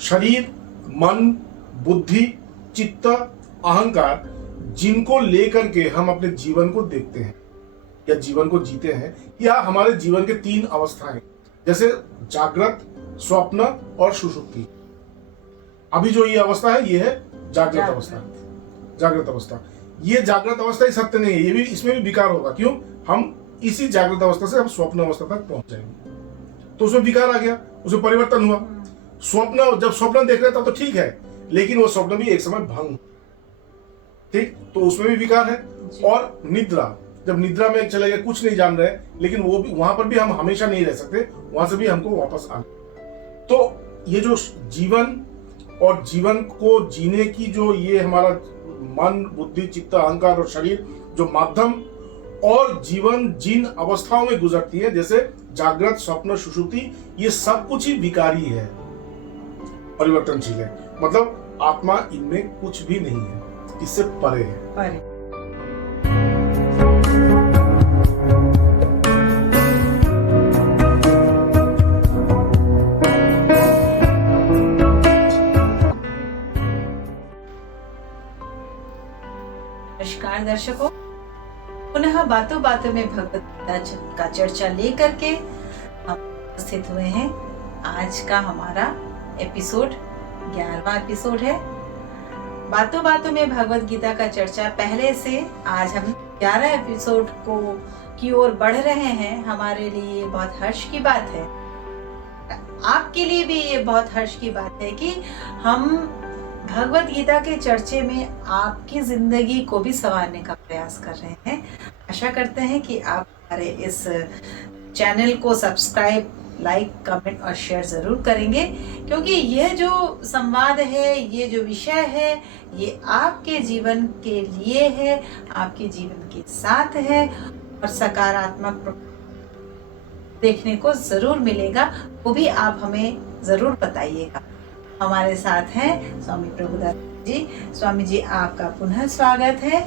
शरीर, मन, बुद्धि, चित्त, अहंकार, जिनको लेकर के हम अपने जीवन को देखते हैं या जीवन को जीते हैं, या हमारे जीवन के तीन अवस्थाएं, जैसे जागृत, स्वप्न और सुषुप्ति। अभी जो ये अवस्था है, ये है जागृत अवस्था। जागृत अवस्था, ये जागृत अवस्था ही सत्य नहीं है, ये भी, इसमें भी विकार होगा। क्यों? हम इसी जागृत अवस्था से हम स्वप्न अवस्था तक पहुंच जाएंगे, तो उसमें विकार आ गया, उसमें परिवर्तन हुआ। स्वप्न, जब स्वप्न देख रहे तब तो ठीक है, लेकिन वो स्वप्न भी एक समय भंग, ठीक, तो उसमें भी विकार है। और निद्रा, जब निद्रा में चले गए, कुछ नहीं जान रहे, लेकिन वो भी, वहां पर भी हम हमेशा नहीं रह सकते, वहां से भी हमको वापस आना। तो ये जो जीवन और जीवन को जीने की जो ये हमारा मन, बुद्धि, चित्त, अहंकार और शरीर जो माध्यम और जीवन जिन अवस्थाओं में गुजरती है, जैसे जागृत, स्वप्न, सुषुप्ति, ये सब कुछ ही विकारी है, परिवर्तनशील है। मतलब आत्मा इनमें कुछ भी नहीं है, इससे परे है। नमस्कार दर्शकों, पुनः बातों बातों में भगवत गीता का चर्चा लेकर के हम उपस्थित हुए हैं। आज का हमारा एपिसोड 11वां एपिसोड है। बातों बातों में भगवत गीता का चर्चा पहले से आज हम 11 एपिसोड की ओर बढ़ रहे हैं। हमारे लिए बहुत हर्ष की बात है, आपके लिए भी ये बहुत हर्ष की बात है कि हम भगवत गीता के चर्चे में आपकी जिंदगी को भी संवारने का प्रयास कर रहे हैं। आशा करते हैं कि आप हमारे इस चैनल को सब्सक्राइब, लाइक, कमेंट और शेयर जरूर करेंगे, क्योंकि यह जो संवाद है, ये जो विषय है, ये आपके जीवन के लिए है, आपके जीवन के साथ है और सकारात्मक देखने को जरूर मिलेगा, वो भी आप हमें जरूर बताइएगा। हमारे साथ हैं स्वामी प्रभुदास जी। स्वामी जी, आपका पुनः स्वागत है।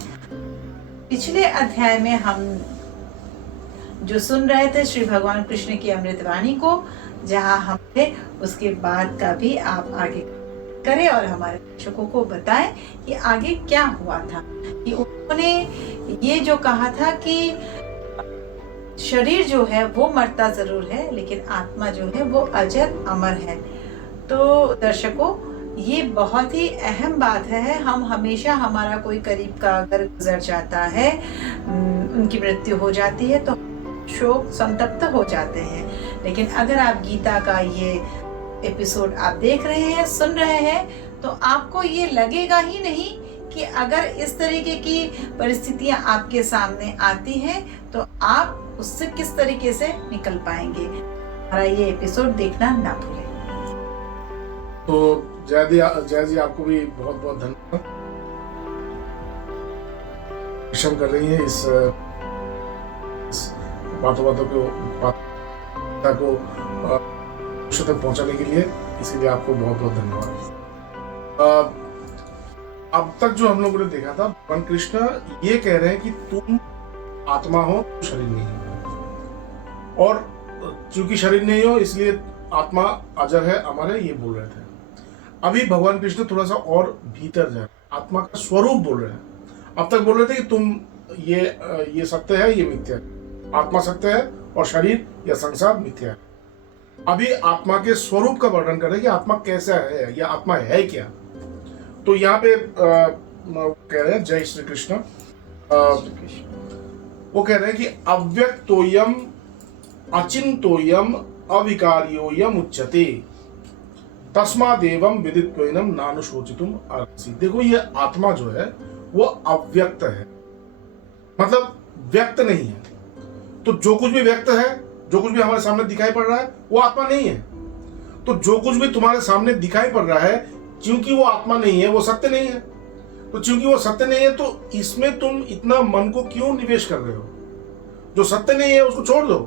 पिछले अध्याय में हम जो सुन रहे थे श्री भगवान कृष्ण की अमृतवाणी को, जहां हम थे, उसके बाद का भी आप आगे करें और हमारे दर्शकों को बताएं कि आगे क्या हुआ था। कि उन्होंने ये जो कहा था कि शरीर जो है वो मरता जरूर है, लेकिन आत्मा जो है वो अजर अमर है। तो दर्शकों, ये बहुत ही अहम बात है। हम हमेशा, हमारा कोई करीब का अगर गुजर जाता है, उनकी मृत्यु हो जाती है, तो शोक संतप्त हो जाते हैं। लेकिन अगर आप गीता का ये एपिसोड आप देख रहे हैं, सुन रहे हैं, तो आपको ये लगेगा ही नहीं कि अगर इस तरीके की परिस्थितियां आपके सामने आती हैं तो आप उससे किस तरीके से निकल पाएंगे। हमारा ये एपिसोड देखना ना भूलें। तो जय जी, आपको भी बहुत बहुत धन्यवाद। परिश्रम कर रही है इस बातों को तक पहुंचाने के लिए, इसीलिए आपको बहुत बहुत धन्यवाद। अब तक जो हम लोगों ने देखा था, भगवान कृष्ण ये कह रहे हैं कि तुम आत्मा हो, शरीर नहीं हो, और क्योंकि शरीर नहीं हो इसलिए आत्मा अजर है, अमर है, ये बोल रहे थे। अभी भगवान कृष्ण थोड़ा सा और भीतर जाए, आत्मा का स्वरूप बोल रहे हैं। अब तक बोल रहे थे कि तुम ये सत्य है, ये मिथ्या है, आत्मा सत्य है और शरीर या संसार मिथ्या है। अभी आत्मा के स्वरूप का वर्णन कर रहे हैं कि आत्मा कैसा है या आत्मा है क्या। तो यहाँ पे कह रहे हैं, जय श्री कृष्ण, वो कह रहे हैं कि अव्यक्तोयम अचिंतोयम अविकार्योयम उच्यते तस्मादेवं विदित्वैनं नानुशोचितुम अर्हसि। देखो, ये आत्मा जो है वो अव्यक्त है, मतलब व्यक्त नहीं है। तो जो कुछ भी व्यक्त है, जो कुछ भी हमारे सामने दिखाई पड़ रहा है, वो आत्मा नहीं है। तो जो कुछ भी तुम्हारे सामने दिखाई पड़ रहा है, क्योंकि वो आत्मा नहीं है, वो सत्य नहीं है। तो क्योंकि वो सत्य नहीं है, तो इसमें तुम इतना मन को क्यों निवेश कर रहे हो? जो सत्य नहीं है उसको छोड़ दो,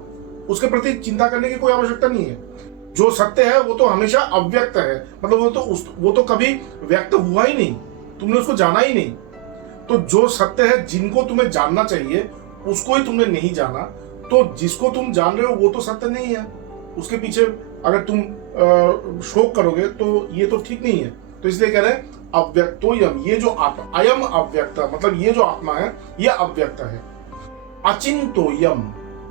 उसके प्रति चिंता करने की कोई आवश्यकता नहीं है। जो सत्य है वो तो हमेशा अव्यक्त है, मतलब वो तो कभी व्यक्त हुआ ही नहीं, तुमने उसको जाना ही नहीं। तो जो सत्य है, जिनको तुम्हें जानना चाहिए, उसको ही तुमने नहीं जाना। तो जिसको तुम जान रहे हो वो तो सत्य नहीं है। उसके पीछे अगर तुम शोक करोगे तो ये तो ठीक नहीं है। तो इसलिए कह रहे हैं अव्यक्तोयम, ये जो आत्मा, अयम अव्यक्त, मतलब ये जो आत्मा है ये अव्यक्त है। अचिंतोयम,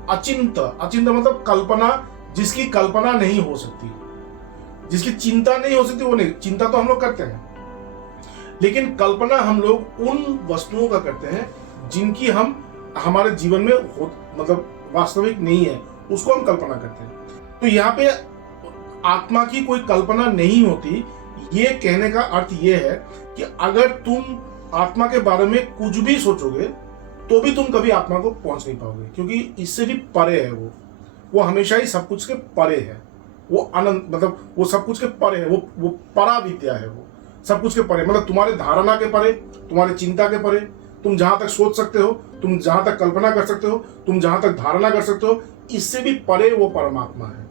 अचिंत, अचिंत मतलब कल्पना, जिसकी कल्पना नहीं हो सकती, जिसकी चिंता नहीं हो सकती, वो नहीं। चिंता तो हम लोग करते हैं, लेकिन कल्पना हम लोग उन वस्तुओं का करते हैं जिनकी हम हमारे जीवन में मतलब वास्तविक नहीं है, उसको हम कल्पना करते हैं। तो यहाँ पे आत्मा की कोई कल्पना नहीं होती, ये कहने का अर्थ ये है कि अगर तुम आत्मा के बारे में कुछ भी सोचोगे तो भी तुम कभी आत्मा को पहुंच नहीं पाओगे, क्योंकि इससे भी परे है वो हमेशा ही सब कुछ के परे है, वो अनंत, मतलब वो सब कुछ के परे है, वो परा विद्या है, वो सब कुछ के परे, मतलब तुम्हारे धारणा के परे, तुम्हारे चिंता के परे, तुम जहां तक सोच सकते हो, तुम जहां तक कल्पना कर सकते हो, तुम जहां तक धारणा कर सकते हो, इससे भी परे वो परमात्मा है।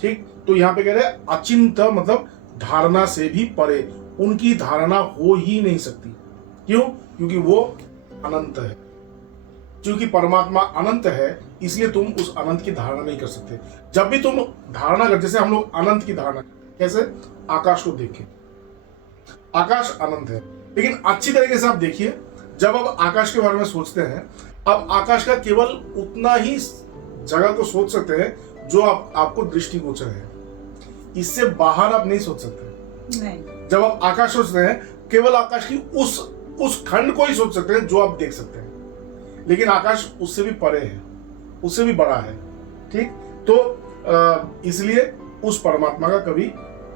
ठीक, तो यहाँ पे कह रहे हैं अचिंत, मतलब धारणा से भी परे, उनकी धारणा हो ही नहीं सकती। क्यों? क्योंकि वो अनंत है। क्योंकि परमात्मा अनंत है, इसलिए तुम उस अनंत की धारणा नहीं कर सकते। जब भी तुम धारणा कर, जैसे हम लोग अनंत की धारणा, कैसे? आकाश को देखें, आकाश अनंत है, लेकिन अच्छी तरीके से आप देखिए, जब आप आकाश के बारे में सोचते हैं, अब आकाश का केवल उतना ही जगह को सोच सकते हैं जो आपको दृष्टिगोचर है, इससे बाहर आप नहीं सोच सकते। नहीं। जब आप आकाश सोचते हैं, केवल आकाश की उस खंड को ही सोच सकते हैं जो आप देख सकते हैं, लेकिन आकाश उससे भी परे है, उससे भी बड़ा है। ठीक, तो इसलिए उस परमात्मा का कभी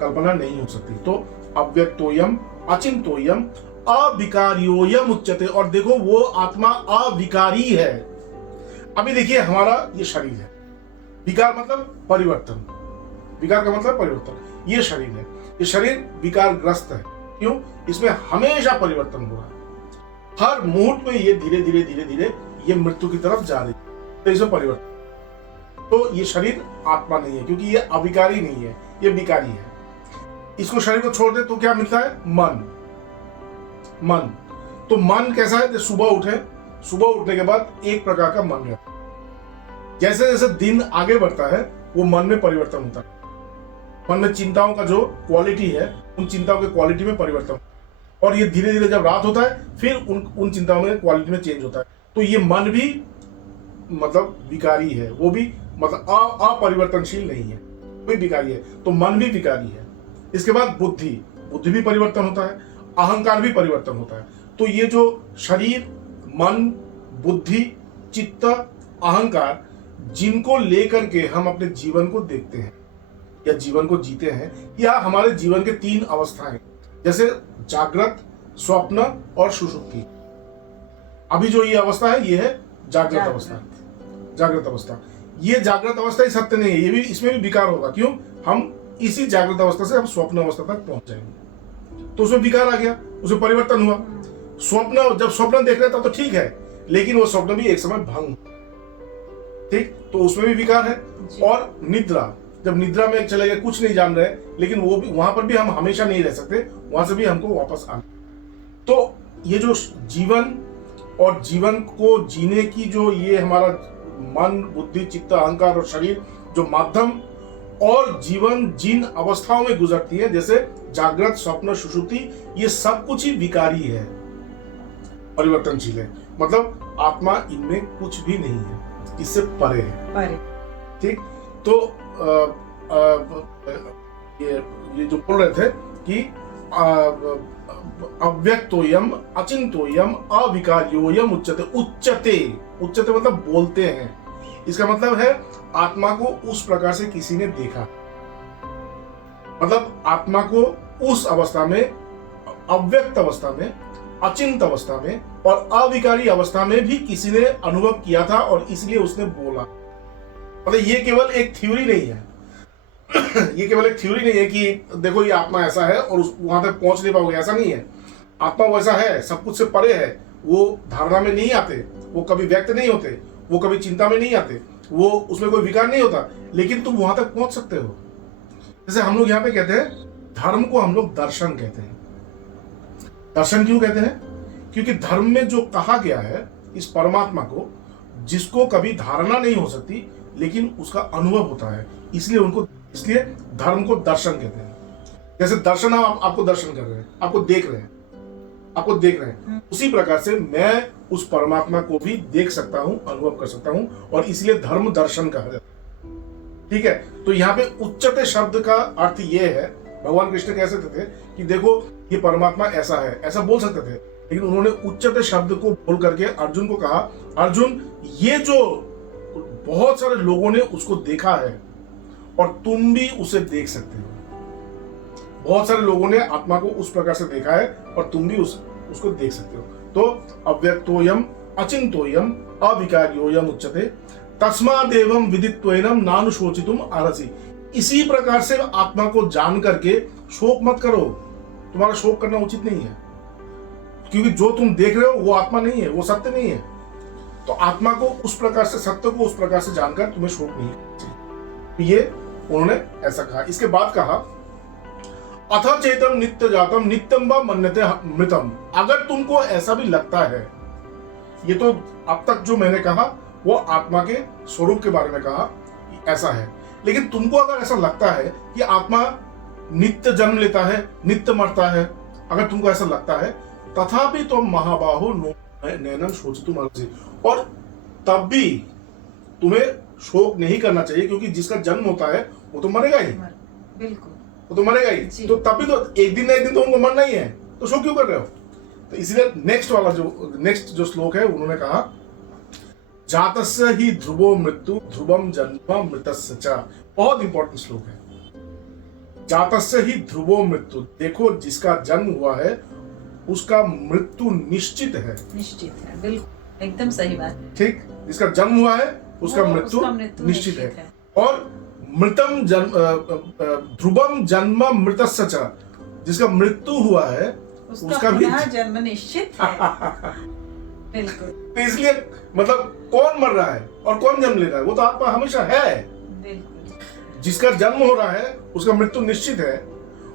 कल्पना नहीं हो सकती। तो अव्यक्तोयम, अचिंतोयम, अविकार्योयम उच्यते। और देखो वो आत्मा अविकारी है। अभी देखिए हमारा ये शरीर है, विकार मतलब परिवर्तन, विकार का मतलब परिवर्तन। ये शरीर है, ये शरीर विकारग्रस्त है। क्यों? इसमें हमेशा परिवर्तन हो रहा है, हर मुहूर्त में ये धीरे धीरे धीरे धीरे ये मृत्यु की तरफ जा रही है, तो इसमें परिवर्तन। तो ये शरीर आत्मा नहीं है, क्योंकि ये अविकारी नहीं है, ये विकारी है। इसको, शरीर को छोड़ दे तो क्या मिलता है? मन। मन, तो मन कैसा है? सुबह उठे, सुबह उठने के बाद एक प्रकार का मन रहता है। जैसे जैसे दिन आगे बढ़ता है वो मन में परिवर्तन होता है। मन में चिंताओं का जो क्वालिटी है, उन चिंताओं के क्वालिटी में परिवर्तन होता है, और ये धीरे धीरे जब रात होता है फिर उन चिंताओं में क्वालिटी में चेंज होता है। तो ये मन भी मतलब विकारी है, वो भी मतलब अपरिवर्तनशील नहीं है, वो भी विकारी है। तो मन भी विकारी है। इसके बाद बुद्धि, बुद्धि भी परिवर्तन होता है, अहंकार भी परिवर्तन होता है। तो ये जो शरीर, मन, बुद्धि, चित्त, अहंकार, जिनको लेकर के हम अपने जीवन को देखते हैं या जीवन को जीते हैं, या हमारे जीवन के तीन अवस्थाएं, जैसे जागृत, स्वप्न और सुषुप्ति। अभी जो ये अवस्था है ये है जागृत अवस्था। जागृत अवस्था, ये जागृत अवस्था ही सत्य नहीं है, ये भी, इसमें भी विकार होगा। क्यों? हम इसी जागृत अवस्था से हम स्वप्न अवस्था तक पहुंच जाएंगे, तो उसमें विकार आ गया, उसमें परिवर्तन हुआ। स्वप्न, जब स्वप्न देख रहे थे तो ठीक है, लेकिन वो स्वप्न भी एक समय भंग, ठीक, तो उसमें भी विकार है। और निद्रा, जब निद्रा में चले गए, कुछ नहीं जान रहे, लेकिन वो भी, वहां पर भी हम हमेशा नहीं रह सकते, वहां से भी हमको वापस आना। तो ये जो जीवन और जीवन को जीने की जो ये हमारा मन, बुद्धि, चित्त, अहंकार और शरीर जो माध्यम, और जीवन जिन अवस्थाओं में गुजरती है, जैसे जागृत, स्वप्न, सुषुप्ति, ये सब कुछ ही विकारी है, परिवर्तनशील है। मतलब आत्मा इनमें कुछ भी नहीं है, इससे परे है। ठीक, तो ये जो बोल रहे थे कि अव्यक्तोयम, अचिंतोयम, अविकार्योयम उच्यते। उच्यते, उच्यते मतलब बोलते हैं। इसका मतलब है आत्मा को उस प्रकार से किसी ने देखा, मतलब आत्मा को उस अवस्था में, अव्यक्त अवस्था में, अचिंत अवस्था में और अविकारी अवस्था में भी किसी ने अनुभव किया था, और इसलिए उसने बोला। मतलब ये केवल एक थ्योरी नहीं है ये केवल एक थ्योरी नहीं है कि देखो ये आत्मा ऐसा है और वहां तक पहुंच नहीं पाओगे, ऐसा नहीं है। आत्मा वैसा है, सब कुछ से परे है, वो धारणा में नहीं आते, वो कभी व्यक्त नहीं होते, वो कभी चिंता में नहीं आते, वो, उसमें कोई विकार नहीं होता, लेकिन तुम वहां तक पहुंच सकते हो। जैसे हम लोग यहाँ पे कहते हैं, धर्म को हम लोग दर्शन कहते हैं। दर्शन क्यों कहते हैं? क्योंकि धर्म में जो कहा गया है इस परमात्मा को, जिसको कभी धारणा नहीं हो सकती लेकिन उसका अनुभव होता है, इसलिए उनको इसलिए धर्म को दर्शन कहते हैं। जैसे दर्शन हम आपको दर्शन कर रहे हैं, आपको देख रहे हैं, उसी प्रकार से मैं उस परमात्मा को भी देख सकता हूं, अनुभव कर सकता हूं, और इसलिए धर्म दर्शन कहा जाता है। ठीक है, तो यहाँ पे उच्चते शब्द का अर्थ ये है, भगवान कृष्ण कह सकते थे कि देखो ये परमात्मा ऐसा है, ऐसा बोल सकते थे, लेकिन उन्होंने उच्चते शब्द को बोल करके अर्जुन को कहा, अर्जुन ये जो बहुत सारे लोगों ने उसको देखा है और तुम भी उसे देख सकते हो। बहुत सारे लोगों ने आत्मा को उस प्रकार से देखा है और तुम भी उसको देख सकते हो। तो अव्यक्तोयम अचिंतोयम अविकार्योयम उच्चते तस्मादेवं विदित्वैनं नानुशोचितुम अर्हसि। इसी प्रकार से आत्मा को जान करके शोक मत करो। तुम्हारा शोक करना उचित नहीं है, क्योंकि जो तुम देख रहे हो वो आत्मा नहीं है, वो सत्य नहीं है। तो आत्मा को उस प्रकार से, सत्य को उस प्रकार से जानकर तुम्हें शोक नहीं करना चाहिए। ये उन्होंने ऐसा कहा। इसके बाद कहा अथ चेतम नित्य जातम नित्यम व मन्यते मृतम। अगर तुमको ऐसा भी लगता है, ये तो अब तक जो मैंने कहा वो आत्मा के स्वरूप के बारे में कहा, ऐसा है, लेकिन तुमको अगर ऐसा लगता है कि आत्मा नित्य जन्म लेता है, नित्य मरता है, अगर तुमको ऐसा लगता है, तथापि तो महाबाहो नैनम शोचितुम अर्हसि, और तब भी तुम्हें शोक नहीं करना चाहिए, क्योंकि जिसका जन्म होता है वो तो मरेगा ही, बिल्कुल, वो तो मरेगा ही। तो तभी तो एक दिन ना एक दिन तो उनको मरना ही है, तो शोक क्यों कर रहे हो? तो इसलिए नेक्स्ट जो श्लोक है उन्होंने कहा जातस्य ही ध्रुवो मृत्यु ध्रुवम जन्म मृतस्य च। बहुत इंपॉर्टेंट श्लोक है। जातस्य ही ध्रुवो मृत्यु, देखो जिसका जन्म हुआ है उसका मृत्यु निश्चित है। निश्चित है, बिल्कुल, एकदम सही बात। ठीक, जिसका जन्म हुआ है उसका मृत्यु निश्चित है। और मृतम ध्रुवम जन्म मृतस्य च, जिसका मृत्यु हुआ है उसका भी जन्म निश्चित है। बिल्कुल। तो इसलिए मतलब कौन मर रहा है और कौन जन्म ले रहा है, वो तो आत्मा हमेशा है। बिल्कुल। जिसका जन्म हो रहा है उसका मृत्यु निश्चित है,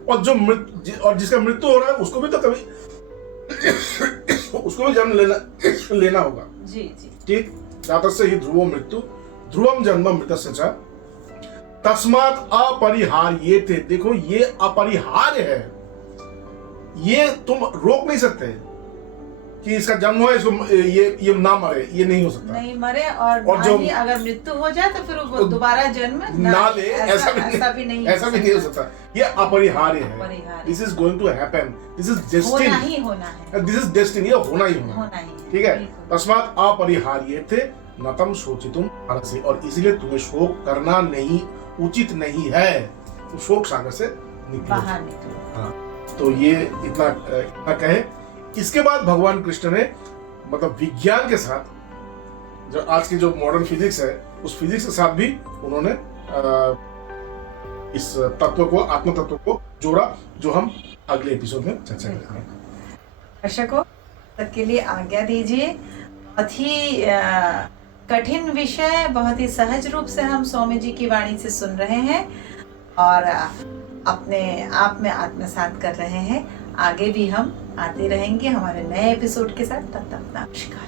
और जिसका मृत्यु हो रहा है उसको भी तो कभी उसको भी जन्म लेना होगा। जी जी। ठीक, जातस्य ही ध्रुवो मृत्यु ध्रुवम जन्म मृतस्य च तस्मात् अपरिहार्येते। देखो ये अपरिहार्य है, ये तुम रोक नहीं सकते कि इसका जन्म हुआ, इसको ये ना मरे, ये नहीं हो सकता, नहीं मरे, और जो अगर मृत्यु हो जाए तो फिर वो दोबारा जन्म ना ले, ऐसा भी नहीं हो सकता। ये अपरिहार्य है। This is going to happen, this is destiny, होना ही होना है, दिस इज डेस्टिनी, ये होना ही होना है। ठीक है, तस्मात् अपरिहार्येते नतम शोचितुम अर्हसि, और इसलिए तुम्हें शोक करना नहीं उचित नहीं है। शोक सागर से बाहर निकलो। हाँ, तो ये इतना कहे। इसके बाद भगवान कृष्ण ने मतलब विज्ञान के साथ, जो आज की जो मॉडर्न फिजिक्स है, उस फिजिक्स के साथ भी उन्होंने इस तत्व को, आत्म तत्व को जोड़ा, जो हम अगले एपिसोड में चर्चा करेंगे। दर्शकों, तक के लिए आज्ञा दीजिए। बहुत ही कठिन विषय बहुत ही सहज रूप से हम स्वामी जी की वाणी से सुन रहे हैं और अपने आप में आत्मसात कर रहे हैं। आगे भी हम आते रहेंगे हमारे नए एपिसोड के साथ। तब तक नमस्कार।